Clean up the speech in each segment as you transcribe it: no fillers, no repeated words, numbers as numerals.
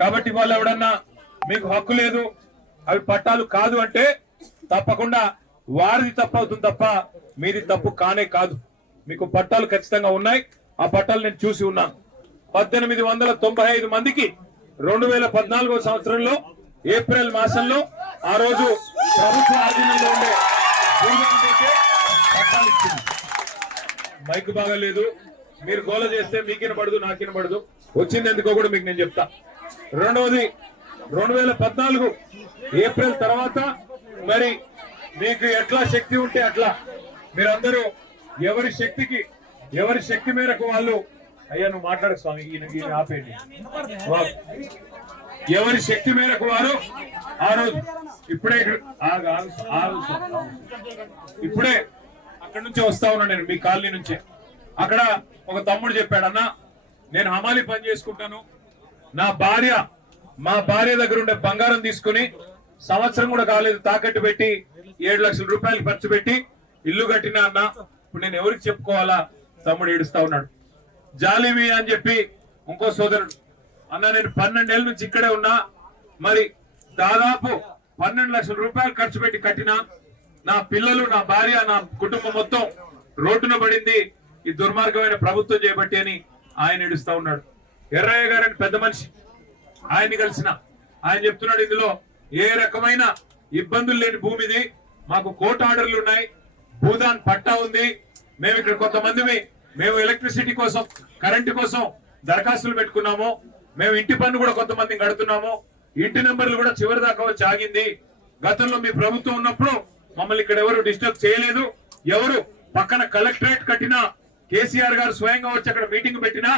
కాబట్టి వాళ్ళు ఎవడన్నా మీకు హక్కు లేదు అవి పట్టాలు కాదు అంటే తప్పకుండా వారిది తప్పు అవుతుంది తప్ప మీది తప్పు కానే కాదు. మీకు పట్టాలు ఖచ్చితంగా ఉన్నాయి. ఆ పట్టాలు నేను చూసి ఉన్నాను. 1895 మందికి 2014 సంవత్సరంలో ఏప్రిల్ మాసంలో ఆ రోజు ప్రభుత్వ ఆధీనంలో ఉండే పట్టాలు ఇచ్చింది. మైక్ బాగా లేదు, మీరు గోల చేస్తే మీకు వినబడదు, నాకు వినబడదు. వచ్చింది ఎందుకో కూడా మీకు నేను చెప్తా. రెండవది 2014 ఏప్రిల్ తర్వాత మరి మీకు ఎట్లా శక్తి ఉంటే అట్లా మీరందరూ ఎవరి శక్తి మేరకు వాళ్ళు అయ్యా నువ్వు మాట్లాడు స్వామి ఈయన ఆపేయండి. ఎవరి శక్తి మేరకు వారు ఆ రోజు ఇప్పుడే అక్కడి నుంచి వస్తా ఉన్నా నేను మీ కాలనీ నుంచే. అక్కడ ఒక తమ్ముడు చెప్పాడు, అన్న నేను హమాలి పని చేసుకుంటాను, మా భార్య దగ్గర ఉండే బంగారం తీసుకుని సంవత్సరం కూడా కాలేదు తాకట్టు పెట్టి 7 లక్షల రూపాయలు ఖర్చు పెట్టి ఇల్లు కట్టినా అన్న. ఇప్పుడు నేను ఎవరికి చెప్పుకోవాలా? తమ్ముడు ఏడుస్తా ఉన్నాడు. జాలిమి అని చెప్పి ఇంకో సోదరుడు, అన్న నేను 12 ఏళ్ళ నుంచి ఇక్కడే ఉన్నా, మరి దాదాపు 12 లక్షల రూపాయలు ఖర్చు పెట్టి కట్టినా, నా పిల్లలు, నా భార్య, నా కుటుంబం మొత్తం రోడ్డున పడింది ఈ దుర్మార్గమైన ప్రభుత్వం చేపట్టి అని ఆయన ఏడుస్తా ఉన్నాడు. ఎర్రయ్య గారని పెద్ద మనిషి, ఆయన్ని కలిసిన ఆయన చెప్తున్నాడు, ఇందులో ఏ రకమైన ఇబ్బందులు లేని భూమిది, మాకు కోర్టు ఆర్డర్లు ఉన్నాయి, భూదాన్ పట్టా ఉంది, మేము ఇక్కడ కొంతమంది మేము ఎలక్ట్రిసిటీ కోసం కరెంటు కోసం దరఖాస్తులు పెట్టుకున్నాము, మేము ఇంటి పన్ను కూడా కొంతమంది కడుతున్నాము, ఇంటి నెంబర్లు కూడా చివరి దాకా వచ్చి ఆగింది. గతంలో మీ ప్రభుత్వం ఉన్నప్పుడు మమ్మల్ని ఇక్కడ ఎవరు డిస్టర్బ్ చేయలేదు, ఎవరు పక్కన కలెక్టరేట్ కట్టినా కేసీఆర్ గారు స్వయంగా వచ్చి అక్కడ మీటింగ్ పెట్టినా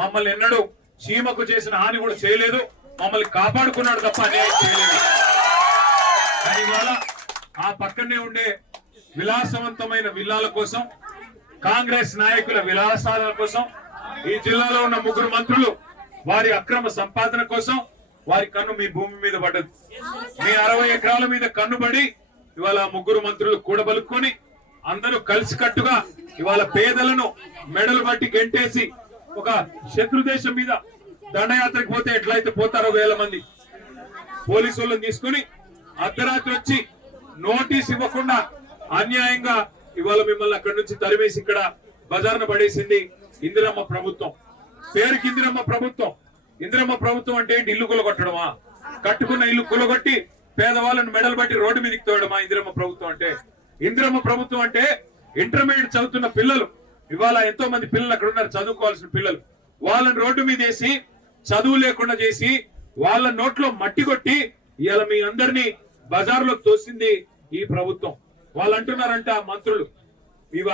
మమ్మల్ని ఎన్నడూ చీమకు చేసిన హాని కూడా చేయలేదు, మమ్మల్ని కాపాడుకున్నాడు తప్ప అన్యాయం చేయలేదు. కానీ ఇవాళ ఆ పక్కనే ఉండే విలాసవంతమైన విల్లాల కోసం, కాంగ్రెస్ నాయకుల విలాసాల కోసం, ఈ జిల్లాలో ఉన్న 3 మంత్రులు వారి అక్రమ సంపాదన కోసం వారి కన్ను మీ భూమి మీద పడ్డది. మీ 60 ఎకరాల మీద కన్నుబడి ఇవాళ 3 మంత్రులు కూడబలుక్కొని అందరూ కలిసికట్టుగా ఇవాళ పేదలను మెడలు బట్టి గెంటేసి ఒక శత్రు దేశం మీద దండయాత్రకు పోతే ఎట్లయితే పోతారో 1000 మంది పోలీసు వాళ్ళని తీసుకుని అర్ధరాత్రి వచ్చి నోటీస్ ఇవ్వకుండా అన్యాయంగా ఇవాళ మిమ్మల్ని అక్కడి నుంచి తరిమేసి ఇక్కడ బజార్ను పడేసింది ఇందిరమ్మ ప్రభుత్వం. పేరుకి ఇందిరమ్మ ప్రభుత్వం. ఇందిరమ్మ ప్రభుత్వం అంటే ఏంటి? ఇల్లు కులగొట్టడమా? కట్టుకున్న ఇల్లు కులగొట్టి పేదవాళ్ళను మెడలు బట్టి రోడ్డు మీదకి తోయడమా ఇందిరమ్మ ప్రభుత్వం అంటే? ఇందిరమ్మ ప్రభుత్వం అంటే ఇంటర్మీడియట్ చదువుతున్న పిల్లలు, ఇవాళ ఎంతో మంది పిల్లలు అక్కడ ఉన్నారు, చదువుకోవాల్సిన పిల్లలు, వాళ్ళని రోడ్డు మీద వేసి చదువు లేకుండా చేసి వాళ్ళ నోట్లో మట్టి కొట్టి ఇవాళ మీ అందరినీ బజార్లోకి తోసింది ఈ ప్రభుత్వం. వాళ్ళు అంటున్నారంట మంత్రులు, ఇవి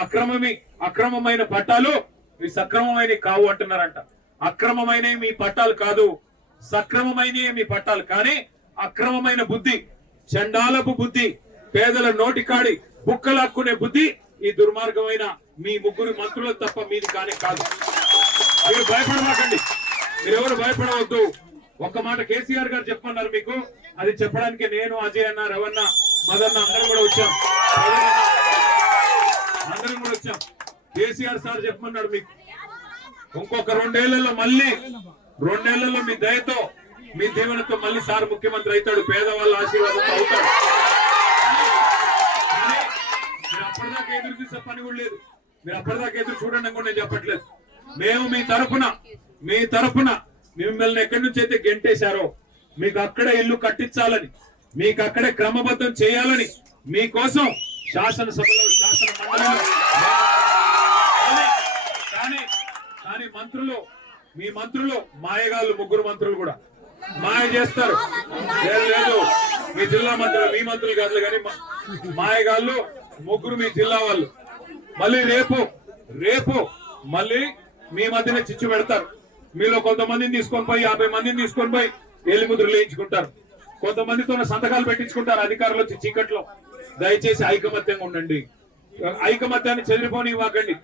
అక్రమమైన పట్టాలు, ఇవి సక్రమమైన కావు అంటున్నారంట. అక్రమమైన మీ పట్టాలు కాదు, సక్రమమైన మీ పట్టాలు. కానీ అక్రమమైన బుద్ధి, చండాలపు బుద్ధి, పేదల నోటికాడి బుక్కలాక్కునే బుద్ధి ఈ దుర్మార్గమైన మీ 3 మంత్రులు తప్ప మీది కానే కాదు. మీరు భయపడమాకండి, మీరెవరు భయపడవద్దు. ఒక్క మాట కేసీఆర్ గారు చెప్పమన్నారు మీకు, అది చెప్పడానికి నేను, అజయ్ అన్న, రవణ, మదన్న అందరం కూడా వచ్చాం. కేసీఆర్ సార్ చెప్పమన్నాడు మీకు, ఇంకొక 2 ఏళ్లలో మళ్ళీ 2 ఏళ్లలో మీ దయతో మీ దీవెనతో మళ్ళీ సార్ ముఖ్యమంత్రి అవుతాడు, పేదవాళ్ళ ఆశీర్వాదంతో అవుతాడు. మీరు అప్పటిదాకా ఎదురు చూసే పని కూడా లేదు, మీరు అప్పటిదాకా ఎదురు చూడండి కూడా నేను చెప్పట్లేదు. మేము మీ తరఫున మిమ్మల్ని ఎక్కడి నుంచి అయితే గెంటేశారో మీకు అక్కడే ఇల్లు కట్టించాలని, మీకు అక్కడే క్రమబద్ధం చేయాలని మీకోసం శాసనసభలో, శాసన మండలిలో కానీ మీ మంత్రులు మాయగాళ్ళు, 3 మంత్రులు కూడా మాయ చేస్తారు. లేదు మీ జిల్లా మంత్రులు, మీ మంత్రులు కాదు కానీ మాయగాళ్ళు 3 మీ జిల్లా వాళ్ళు. మళ్ళీ రేపు మళ్ళీ మీ మధ్యన చిచ్చు పెడతారు. మీలో కొంతమందిని తీసుకొని పోయి 50 మందిని తీసుకొని పోయి ఎల్లిముద్రలు వేయించుకుంటారు, కొంతమందితో సంతకాలు పెట్టించుకుంటారు అధికారులు వచ్చి చీకట్లో. దయచేసి ఐకమత్యంగా ఉండండి, ఐకమత్యాన్ని చెదిరిపోని ఇవ్వకండి.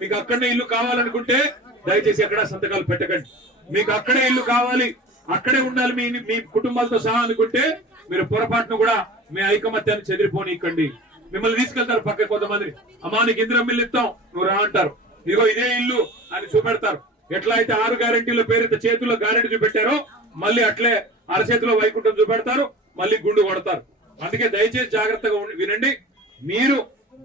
మీకు అక్కడనే ఇల్లు కావాలనుకుంటే దయచేసి ఎక్కడ సంతకాలు పెట్టకండి. మీకు అక్కడే ఇల్లు కావాలి, అక్కడే ఉండాలి మీ కుటుంబాలతో సహా అనుకుంటే మీరు పొరపాటును కూడా మీ ఐకమత్యాన్ని చెదిరిపోనికండి. మిమ్మల్ని తీసుకెళ్తారు పక్క కొంతమంది, అమ్మా నీకు ఇందిరమ్మ ఇల్లు ఇస్తాం, నువ్వు రా అంటారు. ఇదిగో ఇదే ఇల్లు అని చూపెడతారు. ఎట్లా అయితే 6 గ్యారెంటీల పేరుతో చేతుల్లో గ్యారెంటీ చూపెట్టారో మళ్ళీ అట్లే అరచేతిలో వైకుంఠం చూపెడతారు, మళ్ళీ గుండు కొడతారు. అందుకే దయచేసి జాగ్రత్తగా వినండి. మీరు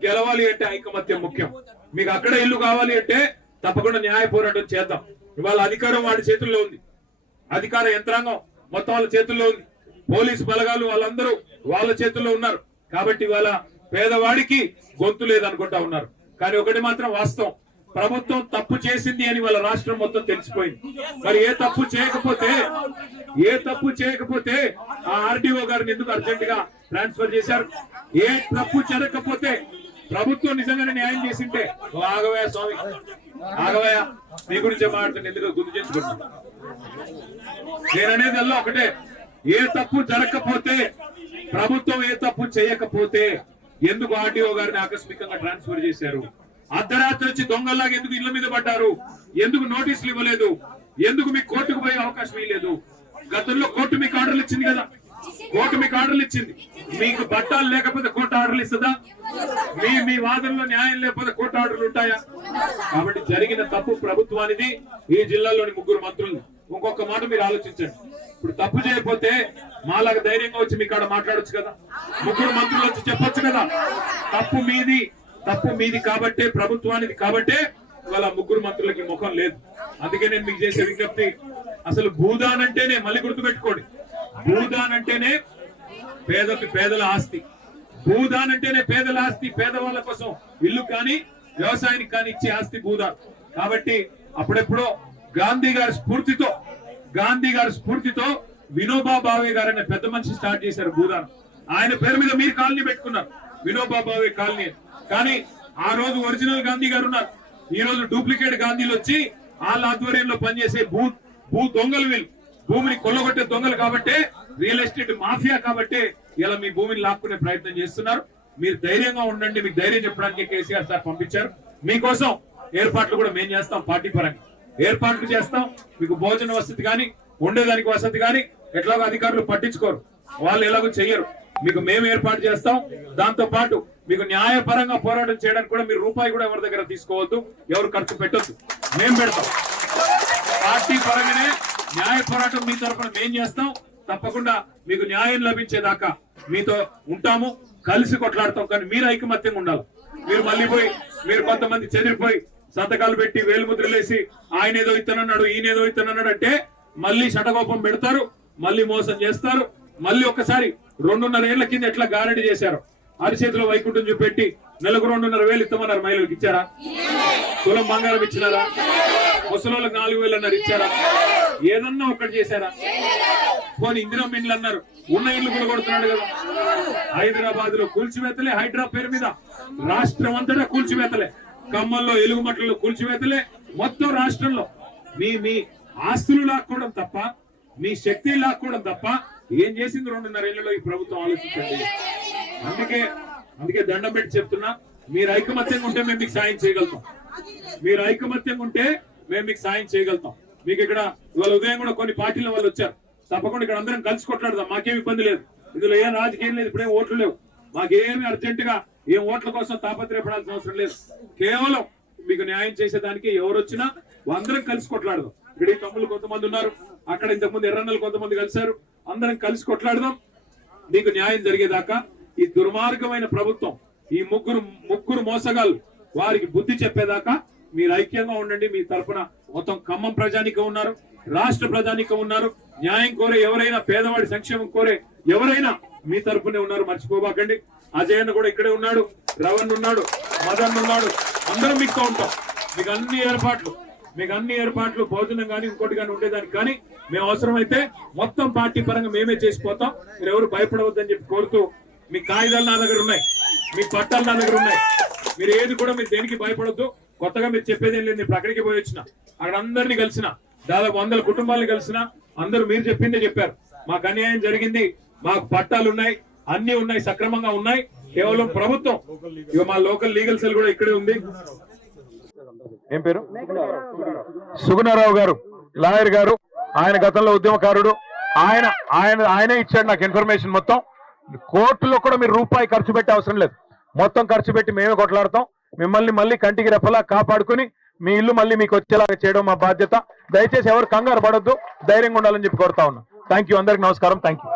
గెలవాలి అంటే ఐకమత్యం ముఖ్యం. మీకు అక్కడ ఇల్లు కావాలి అంటే తప్పకుండా న్యాయ పోరాటం చేద్దాం. ఇవాళ అధికారం వాడి చేతుల్లో ఉంది, అధికార యంత్రాంగం మొత్తం వాళ్ళ చేతుల్లో ఉంది, పోలీసు బలగాలు వాళ్ళందరూ వాళ్ళ చేతుల్లో ఉన్నారు. కాబట్టి ఇవాళ పేదవాడికి గొంతు లేదనుకుంటా ఉన్నారు. కానీ ఒకటి మాత్రం వాస్తవం, ప్రభుత్వం తప్పు చేసింది అని వాళ్ళ రాష్ట్రం మొత్తం తెలిసిపోయింది. మరి ఏ తప్పు చేయకపోతే ఆ ఆర్డీఓ గారిని ఎందుకు అర్జెంట్ గా ట్రాన్స్ఫర్ చేశారు? ఏ తప్పు జరగకపోతే ప్రభుత్వం నిజంగానే న్యాయం చేసింటే ఆగవయ్య స్వామి, ఆగవయ్య నీ గురించే మాట్లాడుతుంది, ఎందుకు గుర్తు చేసుకుంటున్నా. నేననేది అల్లా ఒకటే, ఏ తప్పు జరగకపోతే, ప్రభుత్వం ఏ తప్పు చేయకపోతే ఎందుకు ఆర్డీఓ గారిని ఆకస్మికంగా ట్రాన్స్ఫర్ చేశారు? అర్ధరాత్రి వచ్చి దొంగల్లాగా ఎందుకు ఇళ్ల మీద పడ్డారు? ఎందుకు నోటీసులు ఇవ్వలేదు? ఎందుకు మీకు కోర్టుకు పోయే అవకాశం ఇవ్వలేదు? గతంలో కోర్టు మీకు ఆర్డర్లు ఇచ్చింది కదా, కోర్టు మీకు ఆర్డర్లు ఇచ్చింది. మీకు బట్టాలు లేకపోతే కోర్టు ఆర్డర్లు ఇస్తుందా? మీ వాదనలో న్యాయం లేకపోతే కోర్టు ఆర్డర్లు ఉంటాయా? కాబట్టి జరిగిన తప్పు ప్రభుత్వానిది, ఈ జిల్లాలోని 3 మంత్రులు. ఇంకొక మాట మీరు ఆలోచించండి, ఇప్పుడు తప్పు చేయకపోతే మాలాగా ధైర్యంగా వచ్చి మీ కాడ మాట్లాడొచ్చు కదా, 3 మంత్రులు వచ్చి చెప్పొచ్చు కదా. తప్పు మీది కాబట్టే, ప్రభుత్వానికి కాబట్టే ఇవాళ 3 మంత్రులకి ముఖం లేదు. అందుకే నేను మీకు చేసే విజ్ఞప్తి, అసలు భూదాన్ అంటేనే, మళ్ళీ గుర్తుపెట్టుకోండి, భూదాన్ అంటేనే పేదల ఆస్తి. భూదాన్ అంటేనే పేదల ఆస్తి, పేదవాళ్ళ కోసం ఇల్లు కానీ వ్యవసాయానికి కానీ ఇచ్చే ఆస్తి భూదాన్. కాబట్టి అప్పుడెప్పుడో గాంధీ గారి స్ఫూర్తితో వినోబా భావే గారు అనే పెద్ద మనిషి స్టార్ట్ చేశారు భూదాన్. ఆయన పేరు మీద మీరు కాలనీ పెట్టుకున్నారు, వినోబా భావే కాలనీ. కానీ ఆ రోజు ఒరిజినల్ గాంధీ గారు ఉన్నారు, ఈ రోజు డూప్లికేట్ గాంధీలు వచ్చి వాళ్ళ ఆధ్వర్యంలో పనిచేసే భూ దొంగలు, వీళ్ళు భూమిని కొల్లగొట్టే దొంగలు. కాబట్టి రియల్ ఎస్టేట్ మాఫియా కాబట్టి ఇలా మీ భూమిని లాక్కునే ప్రయత్నం చేస్తున్నారు. మీరు ధైర్యంగా ఉండండి, మీకు ధైర్యం చెప్పడానికి కేసీఆర్ సార్ పంపించారు. మీకోసం ఏర్పాట్లు కూడా మేము చేస్తాం, పార్టీ పరంగా ఏర్పాట్లు చేస్తాం. మీకు భోజన వసతి కానీ ఉండేదానికి వసతి కానీ ఎట్లాగో అధికారులు పట్టించుకోరు, వాళ్ళు ఎలాగో చెయ్యరు, మీకు మేము ఏర్పాటు చేస్తాం. దాంతో పాటు మీకు న్యాయపరంగా పోరాటం చేయడానికి కూడా మీరు రూపాయి కూడా ఎవరి దగ్గర తీసుకోవద్దు, ఎవరు ఖర్చు పెట్టొద్దు, మేము పెడతాం. పార్టీ పరంగానే న్యాయ పోరాటం మీ తరఫున మేము చేస్తాం. తప్పకుండా మీకు న్యాయం లభించేదాకా మీతో ఉంటాము, కలిసి కొట్లాడతాం. కానీ మీరు ఐకమత్యంగా ఉండాలి. మీరు మళ్ళీ మీరు కొంతమంది చెదిరిపోయి సంతకాలు పెట్టి వేలుముద్రలేసి ఆయన ఏదో ఇత్తనన్నాడు, ఈయనేదో ఇత్తనన్నాడు అంటే మళ్ళీ షటకోపం పెడతారు, మళ్ళీ మోసం చేస్తారు. మళ్ళీ ఒక్కసారి 2.5 ఏళ్ల కింద ఎట్లా గ్యారెంటీ చేశారు, అరిచేతిలో వైకుంఠం చూపెట్టి నెలకు 2.5 ఇస్తామన్నారు. మహిళలకు ఇచ్చారా? తులం బంగారం ఇచ్చినారా? ముసలోళ్ళకి 4,000 అన్నారు, ఇచ్చారా? ఏదన్నా ఒకటి చేశారా? పోనీ ఇందిరమ్మ ఇండ్లు అన్నారు, ఉన్న ఇల్లు కూడా కొడుతున్నాడు కదా. హైదరాబాద్ లో కూల్చివేతలే, హైడ్రా పేరు మీద రాష్ట్రం అంతటా కూల్చివేతలే, ఖమ్మంలో ఎలుగుమట్లలో కూల్చివేతలే. మొత్తం రాష్ట్రంలో మీ ఆస్తులు లాక్కోవడం తప్ప, మీ శక్తి లాక్కోవడం తప్ప ఏం చేసింది 2.5 ఏళ్లలో ఈ ప్రభుత్వం? ఆలోచించండి. అందుకే దండం పెట్టి చెప్తున్నా, మీరు ఐకమత్యంగా ఉంటే మేము మీకు సాయం చేయగలుగుతాం. మీరు ఐకమత్యంగా ఉంటే మేము మీకు సాయం చేయగలుగుతాం. మీకు ఇక్కడ ఇవాళ ఉదయం కూడా కొన్ని పార్టీల వాళ్ళు వచ్చారు. తప్పకుండా ఇక్కడ అందరం కలిసి కొట్లాడదాం, మాకేం ఇబ్బంది లేదు. ఇందులో ఏం రాజకీయం లేదు, ఇప్పుడేం ఓట్లు లేవు. మాకేమి అర్జెంట్ గా ఏం ఓట్ల కోసం తాపత్రయపడాల్సిన అవసరం లేదు. కేవలం మీకు న్యాయం చేసేదానికి ఎవరు వచ్చినా అందరం కలిసి కొట్లాడదాం. ఇక్కడ ఈ తమ్ముళ్ళు కొంతమంది ఉన్నారు, అక్కడ ఇంతకుముందు ఎర్రన్నలు కొంతమంది కలిశారు. అందరం కలిసి కొట్లాడదాం. మీకు న్యాయం జరిగేదాకా ఈ దుర్మార్గమైన ప్రభుత్వం, ఈ ముగ్గురు మోసగాళ్ళు వారికి బుద్ధి చెప్పేదాకా మీరు ఐక్యంగా ఉండండి. మీ తరఫున మొత్తం ఖమ్మం ప్రజానికం ఉన్నారు, రాష్ట్ర ప్రజానికం ఉన్నారు. న్యాయం కోరే ఎవరైనా, పేదవాడి సంక్షేమం కోరే ఎవరైనా మీ తరఫునే ఉన్నారు, మర్చిపోబాకండి. అజయ్ అన్న కూడా ఇక్కడే ఉన్నాడు, రవణ్ ఉన్నాడు, మదన్ ఉన్నాడు. అందరం మీతో ఉంటాం. మీకు అన్ని ఏర్పాట్లు భోజనం కానీ ఇంకోటి కానీ ఉండేదానికి కానీ మేము అవసరమైతే మొత్తం పార్టీ పరంగా మేమే చేసిపోతాం. మీరు ఎవరు భయపడవద్దని చెప్పి కోరుతూ, మీ కాగితాలు నా దగ్గర ఉన్నాయి, మీ పట్టాలు నా దగ్గర ఉన్నాయి. మీరు ఏది కూడా మీరు దేనికి భయపడొద్దు. కొత్తగా మీరు చెప్పేది ఏం లేదు. నేను అక్కడికి పోయి వచ్చిన, అక్కడ అందరినీ కలిసిన, దాదాపు 100 కుటుంబాలను కలిసిన. అందరూ మీరు చెప్పిందే చెప్పారు, మాకు అన్యాయం జరిగింది, మాకు పట్టాలు ఉన్నాయి, అన్ని ఉన్నాయి, సక్రమంగా ఉన్నాయి. కేవలం ప్రభుత్వం, ఇక మా లోకల్ లీగల్ సెల్ కూడా ఇక్కడే ఉంది. ఏం పేరు? సుగుణారావు గారు, లాయర్ గారు. ఆయన గతంలో ఉద్యమకారుడు. ఆయనే ఇచ్చాడు నాకు ఇన్ఫర్మేషన్ మొత్తం. కోర్టులో కూడా మీరు రూపాయి ఖర్చు పెట్టే అవసరం లేదు, మొత్తం ఖర్చు పెట్టి మేమే కొట్లాడతాం. మిమ్మల్ని మళ్ళీ కంటికి రెప్పలా కాపాడుకుని మీ ఇల్లు మళ్ళీ మీకు వచ్చేలాగా చేయడం మా బాధ్యత. దయచేసి ఎవరు కంగారు పడొద్దు, ధైర్యంగా ఉండాలని చెప్పి కోరుతా ఉన్నా. థ్యాంక్ యూ, అందరికి నమస్కారం. Thank you.